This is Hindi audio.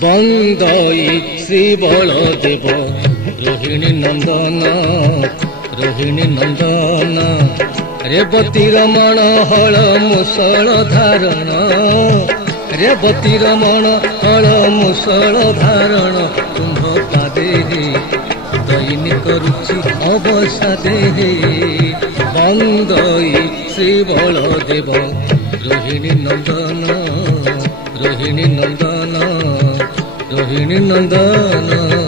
बंदई श्री बलदेव रोहिणी नंदन रोहिणी नंदन रेवती रमण हल मुसल धारण रेवती रमण हल मुसल धारण कुंभ पादे दैनिक रुचि अवसादे बंदई श्री बलदेव रोहिणी नंदन रोहिणी नंदन रोहिणी नंदन।